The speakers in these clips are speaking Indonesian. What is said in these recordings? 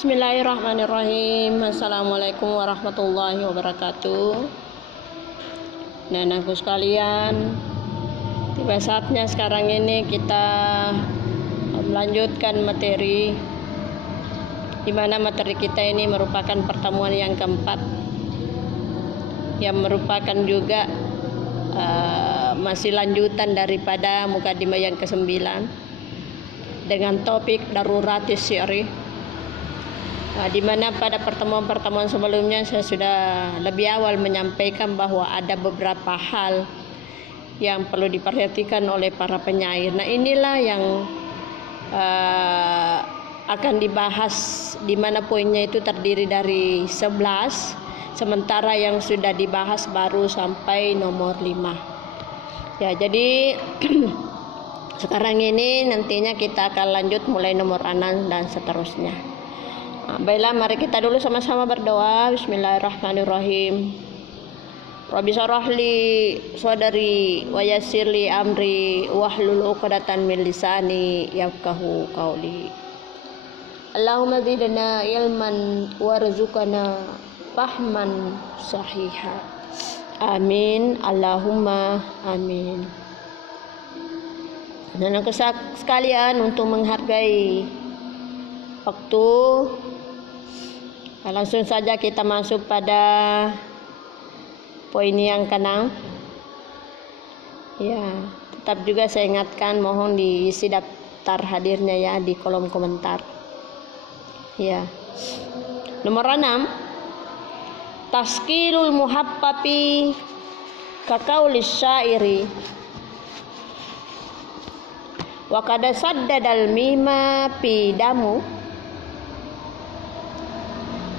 Bismillahirrahmanirrahim. Assalamualaikum warahmatullahi wabarakatuh. Anakku sekalian, tiba saatnya sekarang ini kita melanjutkan materi, di mana materi kita ini merupakan pertemuan yang keempat, yang merupakan juga masih lanjutan daripada mukadimah yang ke-9 dengan topik daruratis syar'i. Di mana pada pertemuan-pertemuan sebelumnya saya sudah lebih awal menyampaikan bahwa ada beberapa hal yang perlu diperhatikan oleh para penyair. Nah, inilah yang akan dibahas, di mana poinnya itu terdiri dari 11, sementara yang sudah dibahas baru sampai nomor 5. Ya, jadi sekarang ini nantinya kita akan lanjut mulai nomor 6 dan seterusnya. Baiklah, mari kita dulu sama-sama berdoa. Bismillahirrahmanirrahim. Rabbi syrahli sadri wa yassirli amri wahlul 'uqdatam min lisani yafqahu qawli. Allahumma zidna ilman warzuqna fahman sahiha. Amin. Allahumma amin. Dan sekalian, untuk menghargai waktu, langsung saja kita masuk pada poin yang ke-6. Ya, tetap juga saya ingatkan, mohon diisi daftar hadirnya ya di kolom komentar. Ya. Nomor 6, taskilul muhabbabi kakaulis syairi wa kada saddadal mima fi damu.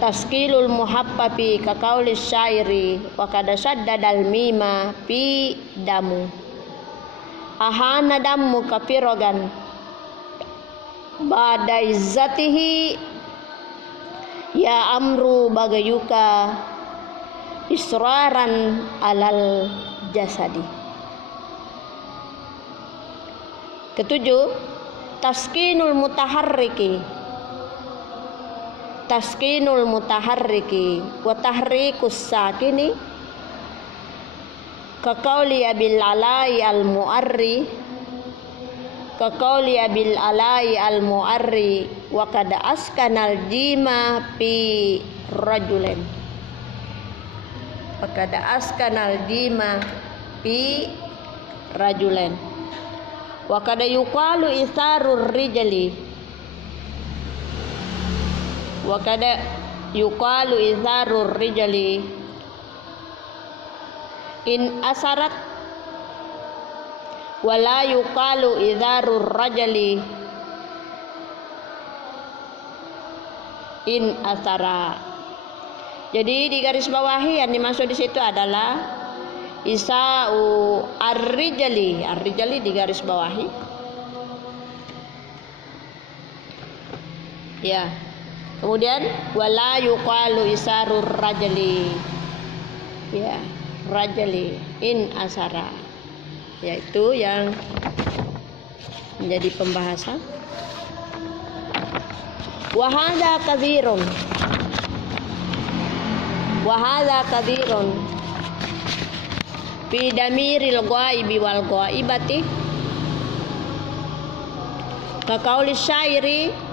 Taskilul muhabbabi kakaulis syairi wa kada saddadal mima fi damu. Ahana damu kafirogan ba'da izzatihi ya amru bagayuka israran alal jasadi. Ketujuh, taskinul mutaharriki wa tahrikus sakini kaqauli abil alai al muarri wa kada askanal jima fi rajulen wa kada yuqalu isarur rijali in asarat wala yuqalu izarur rajali in asara. Jadi di garis bawahi yang dimaksud di situ adalah isa'u ar-rijali di garis bawahi. Ya. Kemudian wala yuqalu isarur rajali. Ya, rajali in asara. Yaitu yang menjadi pembahasan. Wa hadza kadhirun fi damiril ghaibi wal ghaibati ka qauli syairi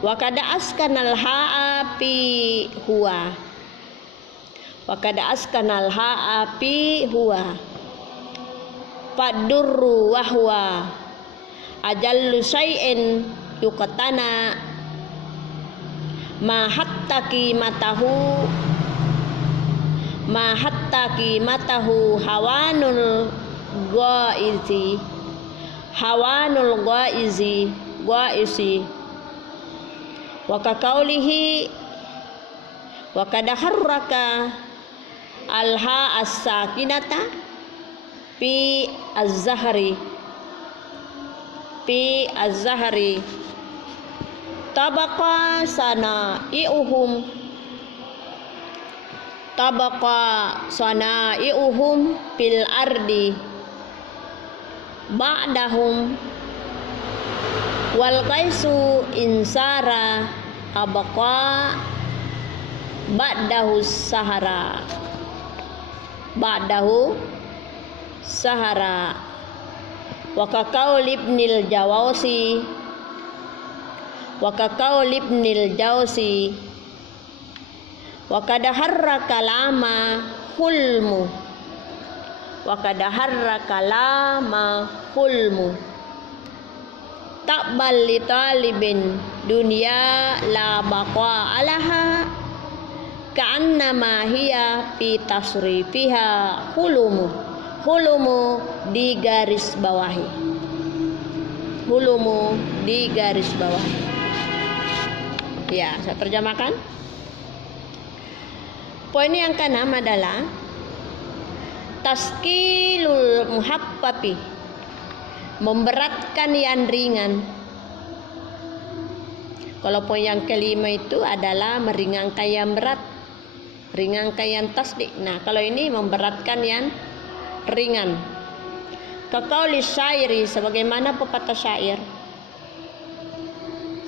wa kada askanal ha'a fi huwa fadurru wa huwa ajallu syai'in yuqtana ma hatta qimatahu hawanul ghaizi wa kaqaulihi wa kada harraka alha as-sakinata fi az-zahri tabaqa sana'iuhum fil ardi ba'dahum wal qaisu insara abqa ba'dahu sahara. Ba'dahu sahara. Wa kaqaul ibnil Jawzi, wa kaqaul ibnil Jawzi, wa qad harraka lama hulmu, wa qad harraka lama hulmu, taqbal li talibin dunya la baqa alaha ka'annama hiya fi tasrifiha hulumu. Hulumu di garis bawahi. Hulumu di garis bawahi. Ya, saya terjemahkan. Poin yang keenam adalah taskilul muhaffafi, memberatkan yang ringan. Kalau poin yang kelima itu adalah meringankan yang berat, ringankan yang tasdik. Nah, kalau ini memberatkan yang ringan. Kaqauli syairi, sebagaimana pepatah syair.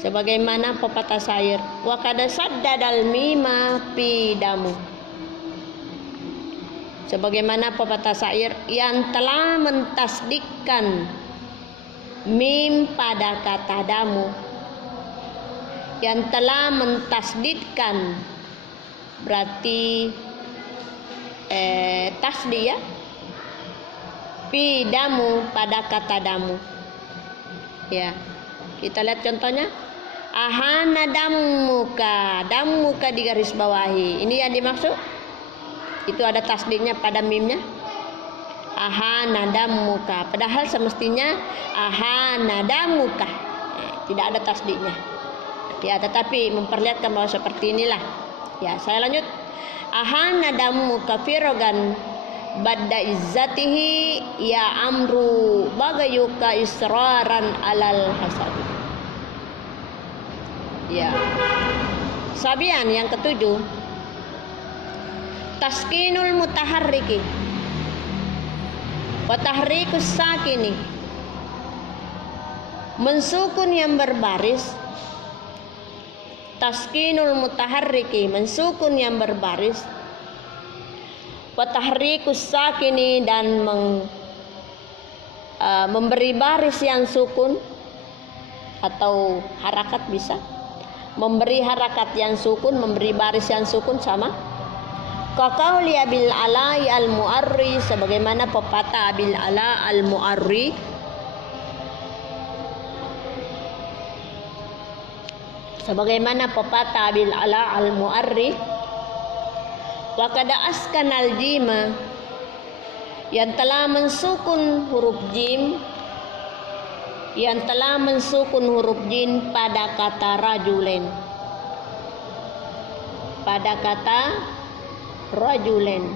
Sebagaimana pepatah syair. Wa qad saddadal mima fi damu. Sebagaimana pepatah syair yang telah mentasdikkan mim pada kata damu. Yang telah mentasdidkan berarti tasdid ya. Fi damu pada kata damu. Ya. Kita lihat contohnya. Ahana damuka. Damuka di garis bawahi. Ini yang dimaksud. Itu ada tasdidnya pada mimnya. Ahana damuka. Padahal semestinya ahana damuka. Tidak ada tasdidnya. Ya, tetapi memperlihatkan bahwa seperti inilah. Ya, saya lanjut. Ahana damuka firogan badda izzatihi ya amru bagayuka israran alal hasad. Ya. Sabian yang ketujuh. Taskinul mutaharriki wa tahrikus sakini. Mensukun yang berbaris. Taskinul mutaharriki, mensukun yang berbaris. Wa tahrikus sakini, dan memberi baris yang sukun atau harakat bisa. Memberi harakat yang sukun, memberi baris yang sukun sama. Kaqauli Abil Ala al-Mu'arri, sebagaimana pepatah Abil Ala al-Mu'arri. Sebagaimana pepatah Abil Ala al-Mu'arri. Wa kada askanal jima, yang telah mensukun huruf jim, yang telah mensukun huruf jim pada kata rajulen, pada kata rajulen.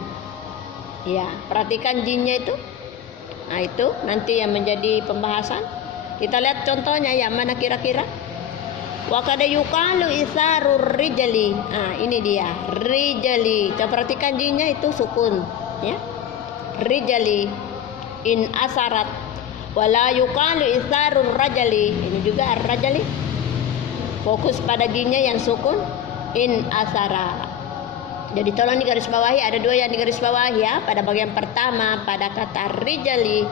Ya, perhatikan jinnya itu. Nah, itu nanti yang menjadi pembahasan. Kita lihat contohnya, yang mana kira-kira? Wa kada yuqalu isarur rijali. Nah, ini dia, rijali. Coba perhatikan jinnya itu sukun, ya. Rijali in asarat. Wala yuqalu isarur rajali. Ini juga ar-rajali. Fokus pada jinnya yang sukun in asara. Jadi tolong di garis bawahi, ada dua yang di garis bawah ya. Pada bagian pertama pada kata rijali.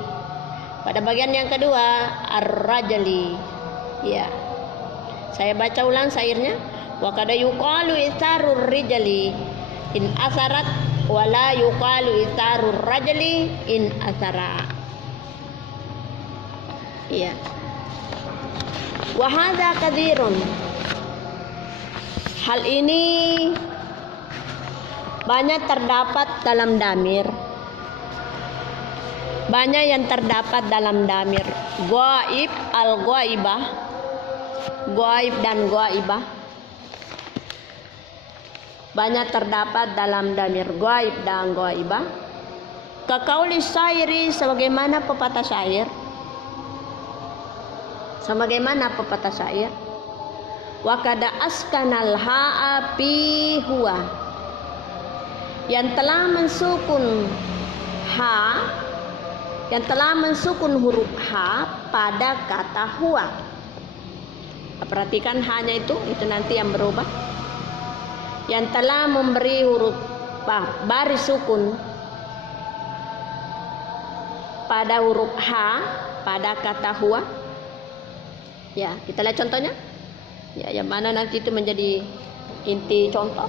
Pada bagian yang kedua ar-rajali. Ya. Saya baca ulang syairnya. Wa kada yuqalu isarur rijali in asarat wala yuqalu isarur rajali in asara. Iya. Wa hadza katsirun. Hal ini banyak terdapat dalam damir. Banyak yang terdapat dalam damir. Ghaib, al-ghaibah, ghaib dan ghaibah. Banyak terdapat dalam damir ghaib dan ghaibah. Kaqauli syairi, sebagaimana pepatah syair. Sebagaimana pepatah syair. Wa kada askanal ha'a fi huwa, yang telah mensukun ha, yang telah mensukun huruf ha pada kata huwa. Perhatikan hanya itu nanti yang berubah. Yang telah memberi huruf baris sukun pada huruf H pada kata huwa. Ya, kita lihat contohnya. Ya, yang mana nanti itu menjadi inti contoh.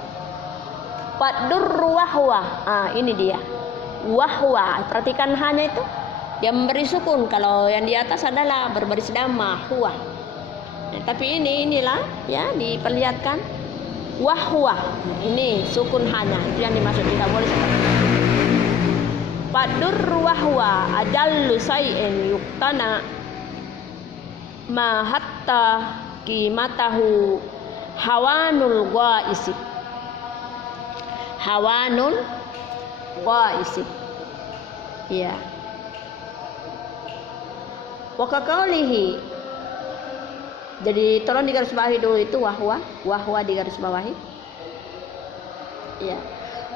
Fadur wahwa. Ini dia. Wahwa. Perhatikan hanya itu. Dia memberi sukun. Kalau yang di atas adalah berbaris dhamma huwa. Nah, tapi inilah ya diperlihatkan wahwa. Ini sukun hanya. Itu yang dimaksud, tidak boleh seperti itu. Fadur wahwa ajallu say'in yuktana ma hatta qimatahu hawanul ghaisi. Hawanul ghaisi. Ya. Wa kaqaulihi. Jadi tolong digarisbawahi dulu itu wahwa digarisbawahi. Ya.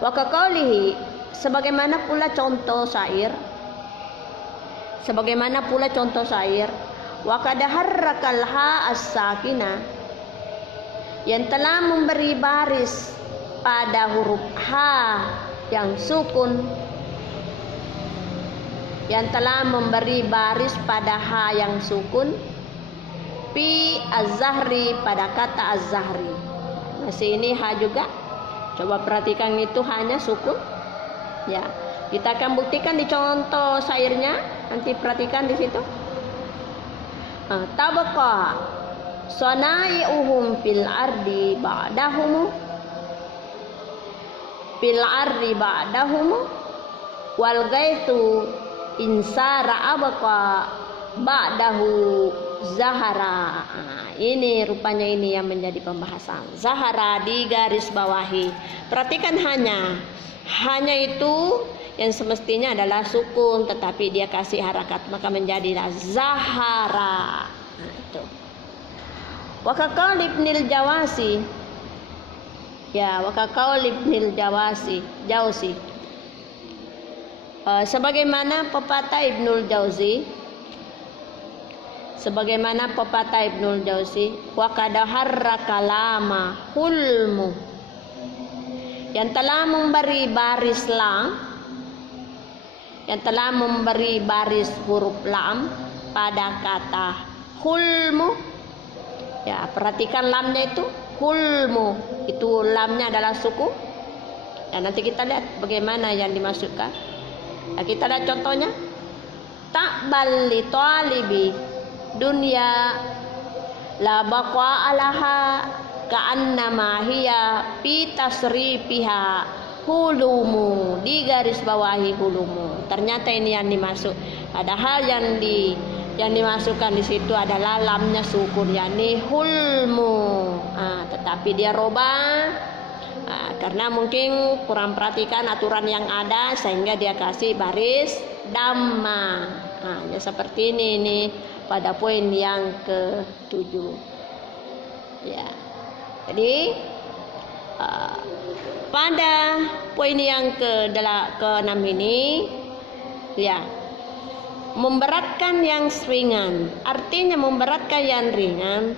Wa kaqaulihi, sebagaimana pula contoh syair. Sebagaimana pula contoh syair. Wa qad harrakal ha as-sakina, yang telah memberi baris pada huruf H yang sukun. Yang telah memberi baris pada H yang sukun. Fi az-zahri pada kata az-zahri. Masih ini H juga. Coba perhatikan itu hanya sukun. Ya, kita akan buktikan di contoh syairnya. Nanti perhatikan di situ. Tabaqa sanai'uhum fil ardi ba'dahum wal ghaithu insara abqa ba'dahu zahara. Ini rupanya ini yang menjadi pembahasan. Zahara digaris bawahi. Perhatikan hanya itu yang semestinya adalah sukun, tetapi dia kasih harakat, maka menjadilah zahara. Nah, itu. Wa kaqaul Ibnul Jawzi. Ya, wa kaqaul Ibnul Jawzi. Sebagaimana pepatah Ibnul Jauzi, wa kadahar kalama hulmu, yang telah memberi baris lam, yang telah memberi baris huruf lam pada kata hulmu. Ya, perhatikan lamnya itu hulmu, itu lamnya adalah suku. Ya, nanti kita lihat bagaimana yang dimasukkan. Nah, kita lihat contohnya. Ta'bal li talibi dunya la baqa alaha ka'annama hiya fi tasrifiha hulumu, digaris bawahi hulumu. Ternyata ini yang dimasuk. Padahal yang dimasukkan di situ adalah lamnya sukun, yakni hulmu. Tetapi dia robah karena mungkin kurang perhatikan aturan yang ada, sehingga dia kasih baris dhamma. Ya seperti ini pada poin yang ke-7. Ya. Jadi pada poin yang ke-6 ini, ya, memberatkan yang ringan. Artinya memberatkan yang ringan.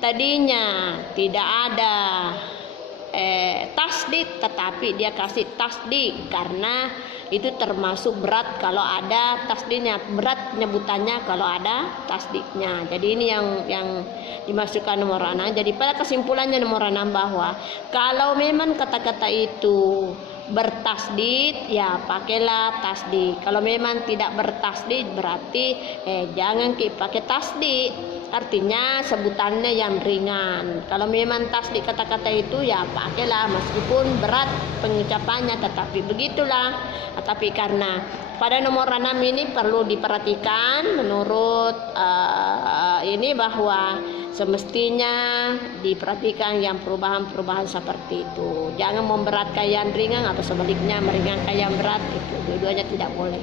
Tadinya tidak ada tasdid, tetapi dia kasih tasdid karena itu termasuk berat kalau ada tasdidnya, berat penyebutannya kalau ada tasdidnya. Jadi ini yang dimasukkan nomor 6. Jadi pada kesimpulannya nomor 6 bahwa kalau memang kata-kata itu bertasdid, ya pakailah tasdid. Kalau memang tidak bertasdid berarti jangan pakai tasdid. Artinya sebutannya yang ringan. Kalau memang tasdid kata-kata itu, ya pakailah meskipun berat pengucapannya, tetapi begitulah. Tapi karena pada nomor 6 ini perlu diperhatikan menurut ini bahwa semestinya diperhatikan yang perubahan-perubahan seperti itu. Jangan memberatkan yang ringan atau sebaliknya meringankan yang berat, itu dua-duanya tidak boleh.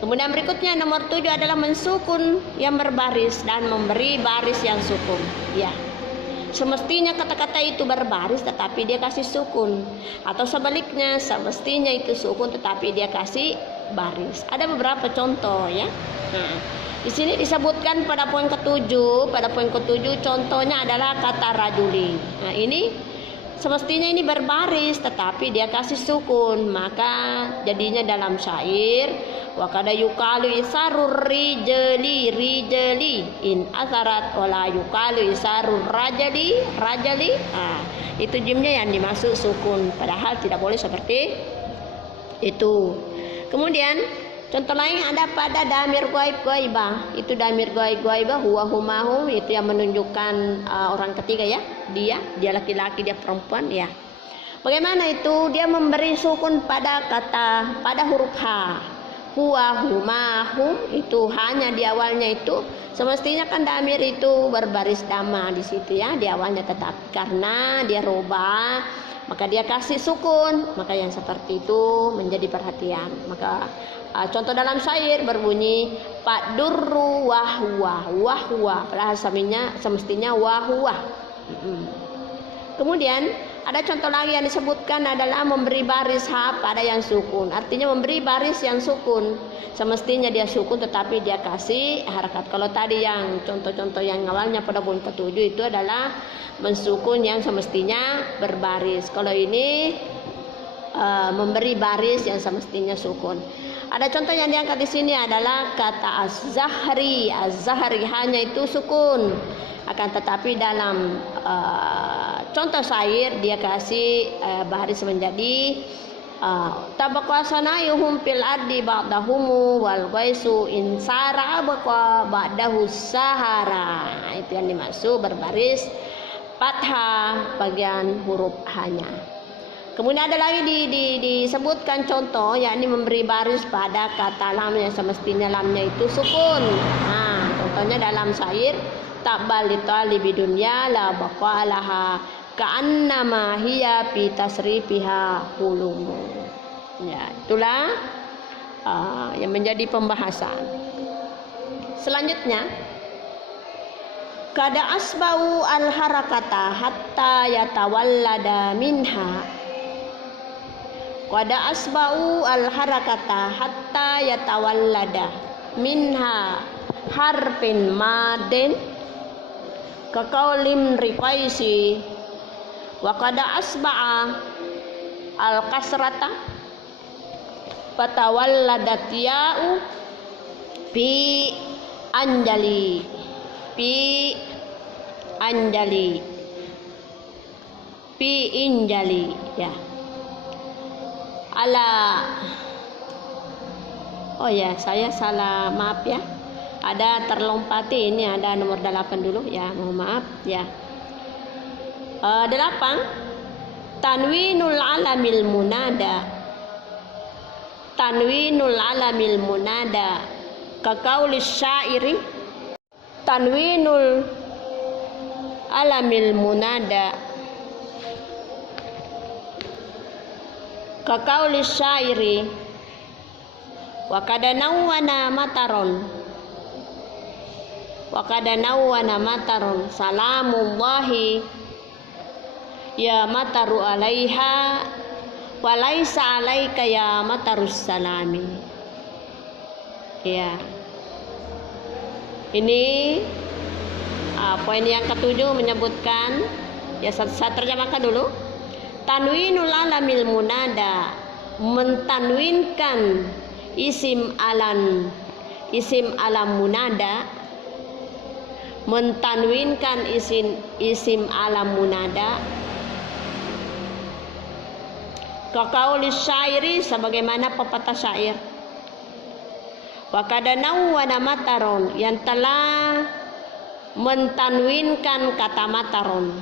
Kemudian berikutnya nomor 7 adalah mensukun yang berbaris dan memberi baris yang sukun. Ya, semestinya kata-kata itu berbaris tetapi dia kasih sukun, atau sebaliknya semestinya itu sukun tetapi dia kasih berbaris. Ada beberapa contoh ya. Nah, di sini disebutkan pada poin ketujuh. Pada poin ketujuh contohnya adalah kata rajuli. Nah, ini semestinya ini berbaris tetapi dia kasih sukun, maka jadinya dalam syair wakada yukalu isarur rijali in asarat wala yukalu isarur rajali. Nah, itu jimnya yang dimaksud sukun, padahal tidak boleh seperti itu. Kemudian contoh lain ada pada damir gaibah. Itu damir gaibah huwa humahum, itu yang menunjukkan orang ketiga ya. Dia laki-laki, dia perempuan ya. Bagaimana itu? Dia memberi sukun pada huruf H. Huwa humahum, itu hanya di awalnya itu. Semestinya kan damir itu berbaris dhamma di situ ya, di awalnya, tetap karena dia rubah maka dia kasih sukun, maka yang seperti itu menjadi perhatian. Maka contoh dalam syair berbunyi pak durru wahwa, padahal semestinya wahwa. Kemudian ada contoh lagi yang disebutkan adalah memberi baris H pada yang sukun. Artinya memberi baris yang sukun, semestinya dia sukun tetapi dia kasih harakat. Kalau tadi yang contoh-contoh yang awalnya pada poin ketujuh itu adalah mensukun yang semestinya berbaris. Kalau ini memberi baris yang semestinya sukun. Ada contoh yang diangkat di sini adalah kata az-zahri hanya itu sukun. Akan tetapi dalam contoh syair dia kasih baris menjadi tabaqasanayuhum fil ardi ba'dahumu wal ghaisu insara baqa ba'dahu sahara. Itu yang dimaksud berbaris fathah bagian huruf hanya. Kemudian ada lagi disebutkan contoh, yakni memberi baris pada kata lam yang semestinya lamnya itu sukun. Nah, contohnya dalam syair tabal litalibi dunya la baqalaha ka'annama hiya fi tasrifiha hulumu. Ya, itulah yang menjadi pembahasan. Selanjutnya kada asbau al harakata hatta yatawallada minha. Kada asbau al harakata hatta yatawallada minha harfin madin kaqaulim rifaisi wa kada asba'a al kasrata fatawalladat ya'u fi anjali ya. Oh ya, saya salah, maaf ya. Ada terlompati, ini ada nomor 8 dulu ya, mohon maaf ya. 8 tanwinul alamil munada kaqaulis syairi tanwinul alamil munada kaqaulis syairi wa kadanawwana mataron salamullahi ya mataru alaiha walaisa alaika ya matarus salami. Ya, ini poin yang ketujuh menyebutkan ya, saya terjemahkan dulu. Tanwinul alamil munada, mentanwinkan isim alam munada, mentanwinkan isim alam munada kaqaulis syairi, sebagaimana pepatah syair. Wa kadanau wa mataron, yang telah mentanwinkan kata mataron,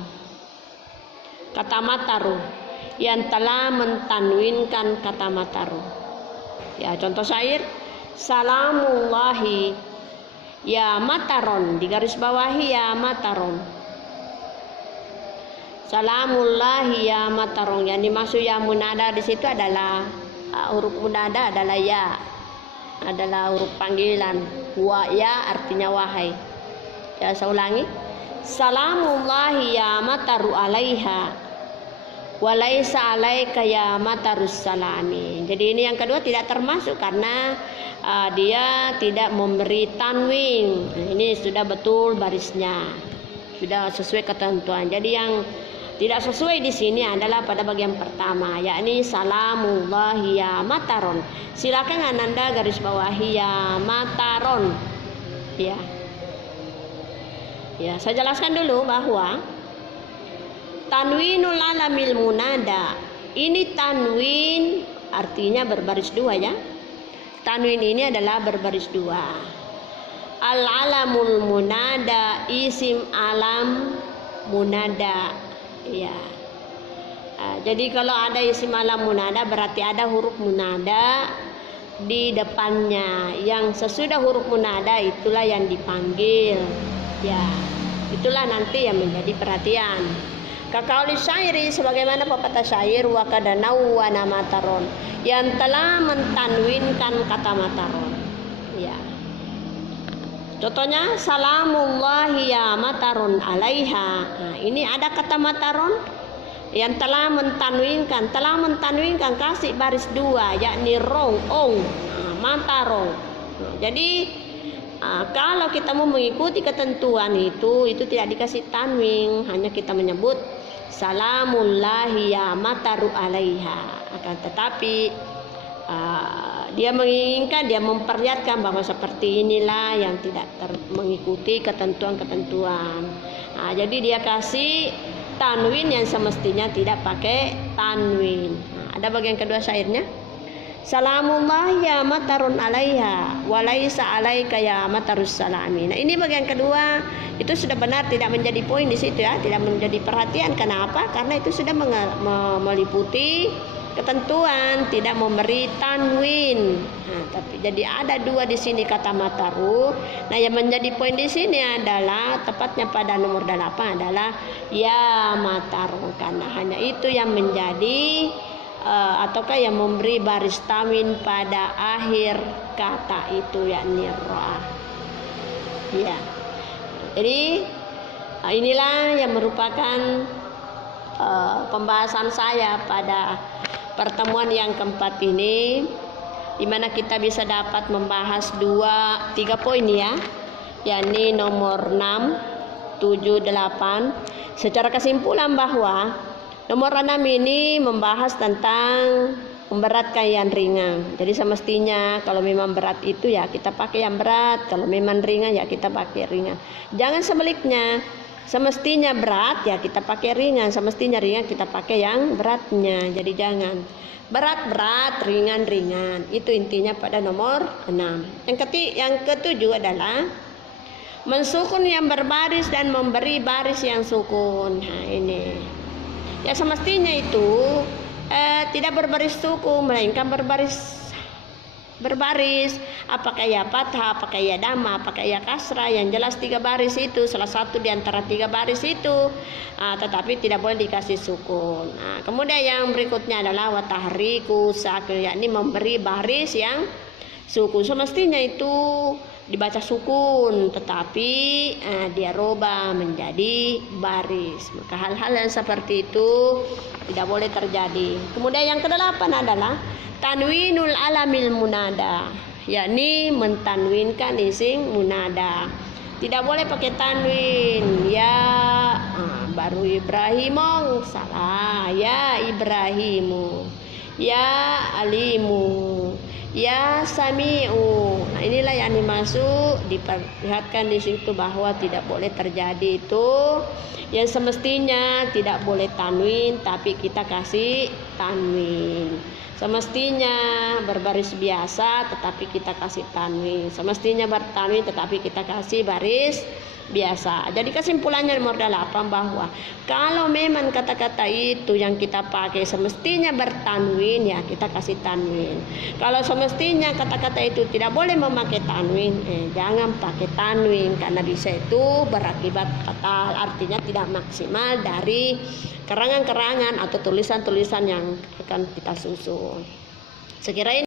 yang telah mentanwinkan kata mataron. Ya, contoh syair salamullahi ya mataron, digaris bawahi ya mataron. Salamullahi ya mataron, yang dimaksud ya munada di situ adalah huruf munada adalah ya, adalah huruf panggilan. Wa ya artinya wahai. Ya, saya ulangi. Salamullahi ya mataru alaiha walaisa alaika ya matarus salami. Jadi ini yang kedua tidak termasuk karena dia tidak memberi tanwin. Ini sudah betul barisnya, sudah sesuai ketentuan. Jadi yang tidak sesuai di sini adalah pada bagian pertama, yakni salamullahi ya mataron. Silakan Ananda garis bawahi ya mataron. Ya. Ya, saya jelaskan dulu bahwa tanwinul alamil munada ini tanwin artinya berbaris dua ya. Tanwin ini adalah berbaris dua. Al alamul munada isim alam munada. Ya. Jadi kalau ada isim alam munada berarti ada huruf munada di depannya. Yang sesudah huruf munada itulah yang dipanggil. Ya. Itulah nanti yang menjadi perhatian. Kaqauli syairi sebagaimana pepatah syair wa kadanau wa namataron yang telah mentanwinkan kata mataron. Ya. Contohnya salamullahi ya mataron alaiha. Nah, ini ada kata mataron yang telah mentanwinkan kasih baris dua yakni rong ong mataron. Nah, jadi kalau kita mau mengikuti ketentuan itu tidak dikasih tanwin, hanya kita menyebut salamullahi ya mataru alaiha. Akan tetapi dia menginginkan, dia memperlihatkan bahwa seperti inilah yang tidak mengikuti ketentuan-ketentuan. Nah, jadi dia kasih tanwin yang semestinya tidak pakai tanwin. Nah, ada bagian kedua syairnya. Salamullah ya matarun alaiha walaisa alaika ya matarus salami. Nah, ini bagian kedua itu sudah benar tidak menjadi poin di situ ya, tidak menjadi perhatian. Kenapa? Karena itu sudah meliputi ketentuan, tidak memberi tanwin. Nah, tapi jadi ada dua di sini kata mataru. Nah, yang menjadi poin di sini adalah tepatnya pada nomor 8 adalah ya mataru, karena hanya itu yang menjadi ataukah yang memberi baris tanwin pada akhir kata itu yakni ra. Ya. Jadi inilah yang merupakan pembahasan saya pada pertemuan yang keempat ini, di mana kita bisa dapat membahas 3 poin ya, yakni nomor 6, 7, 8. Secara kesimpulan bahwa nomor 6 ini membahas tentang memberatkan yang ringan. Jadi semestinya kalau memang berat itu ya kita pakai yang berat, kalau memang ringan ya kita pakai ringan. Jangan sebaliknya. Semestinya berat ya kita pakai ringan, semestinya ringan kita pakai yang beratnya. Jadi jangan berat-berat, ringan-ringan. Itu intinya pada nomor 6. Yang ketujuh adalah mensukun yang berbaris dan memberi baris yang sukun. Nah, ini. Ya semestinya itu tidak berbaris sukun, melainkan berbaris. Apakah ya fathah, apakah ya dhamma, apakah ya kasrah, yang jelas 3 baris itu salah satu di antara 3 baris itu, tetapi tidak boleh dikasih sukun. Kemudian yang berikutnya adalah watahriku sakil, yakni memberi baris yang sukun. Semestinya itu dibaca sukun, tetapi dia robah menjadi baris. Maka hal-hal yang seperti itu tidak boleh terjadi. Kemudian yang ke-8 adalah tanwinul alamil munada, yakni mentanwinkan isim munada. Tidak boleh pakai tanwin. Ya baru Ibrahimong, salah. Ya Ibrahimu, ya Alimu, ya Sami'u. Nah, inilah yang dimaksud, diperlihatkan di situ bahwa tidak boleh terjadi itu yang semestinya tidak boleh tanwin, tapi kita kasih tanwin. Semestinya berbaris biasa tetapi kita kasih tanwin. Semestinya bertanwin tetapi kita kasih baris biasa. Jadi kesimpulannya nomor 8 bahwa kalau memang kata-kata itu yang kita pakai semestinya bertanwin, ya kita kasih tanwin. Kalau semestinya kata-kata itu tidak boleh memakai tanwin, jangan pakai tanwin, karena bisa itu berakibat fatal, artinya tidak maksimal dari kerangan-kerangan atau tulisan-tulisan yang akan kita susun. Sekiranya